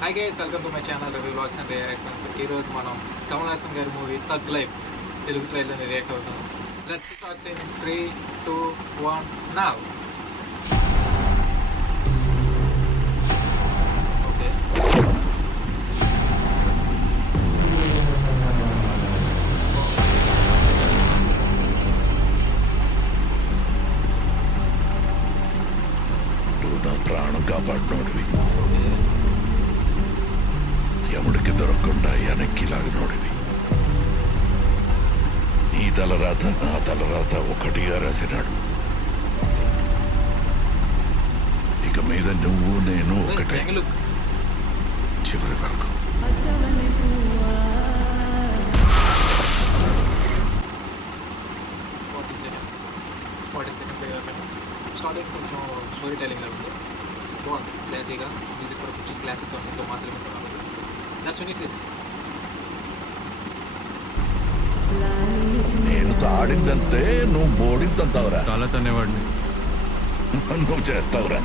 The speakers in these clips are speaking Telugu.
Hi guys, welcome to my channel review vlogs and reactions. ఈరోజు మనం కమల్ హాసన్ గారి మూవీ థగ్ లైఫ్ తెలుగు ట్రైలర్ని రియాక్ట్ అవుతాం. Let's start in 3, 2, 1 now. Okay, నువ్వు నా ప్రాణం కాపాడినోడివి, యముడికి దొరకకుండా వెనక్కి లాగినోడివి. నీ తలరాత నా తలరాత ఒకటిగా రాసినాడు. ఇక మీద నువ్వు నేను ఒకటే, చివరి వరకు. స్టార్టింగ్ కొంచెం స్టోరీ టెలింగ్ ఉంది, బాగుంది. క్లాసీగా మ్యూజిక్ కూడా కొంచెం క్లాసిక్గా ఉంది, ఇంకా మాస్ ఎలిమెంట్స్ రావాలి. That's finish it. నేను తాడిందంతే, నువ్వు బోడింతంతావురా. చాలా తనేవాడిని. నువ్వు చేస్తావురా.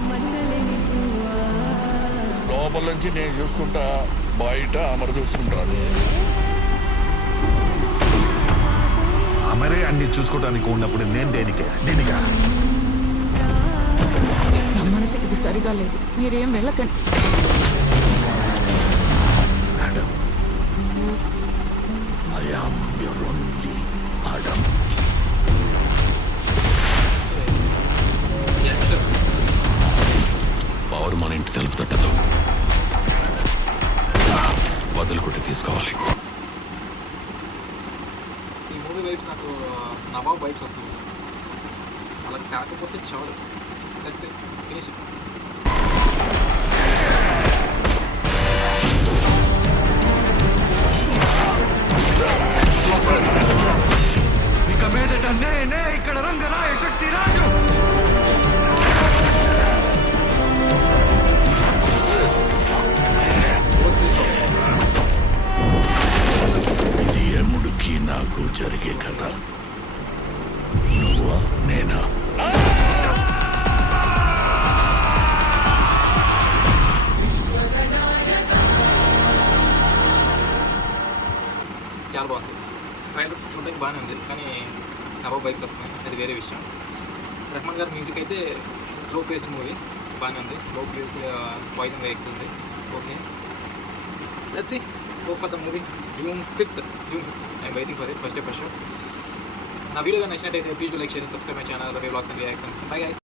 లోపల నుంచి నేను చూసుకుంటా, బయట అమర చూసుకుంటాను. అమరే అన్ని చూసుకోవడానికి ఉన్నప్పుడు నేను దీనిగా నా మనసుకి ఇది సరిగా లేదు, మీరేం వెళ్ళకండి. Adam, I am your only Adam. Power మన ఇంటి తలుపు తట్టదు, వదులుకుంటే తీసుకోవాలి. ఈ మూవీ వైబ్స్ నాకు నవాబ్ వైబ్స్ వస్తుంది. అలా కాకపోతే చాలు. Let's finish it. ఇక మీదట నేనే ఇక్కడ రంగనాయ శక్తి రాజు. ఇది యముడికి నాకు జరిగే కథ. నువ్వా నేనా? చాలా బాగుంది. ట్రైలర్ చూడడానికి బాగానే ఉంది, కానీ నవాబ్ బైక్స్ వస్తున్నాయి, అది వేరే విషయం. రెహమాన్ గారి మ్యూజిక్ అయితే స్లో పేస్ మూవీ బాగానే ఉంది. స్లో పేస్ పాయిజన్గా ఎక్కుతుంది. Okay, let's see. Go for the movie. June 5th I'm waiting for it. First day first show. నా వీడియో నచ్చినట్టయితే please like, share, subscribe my channel Ravi vlogs and reactions. Bye guys.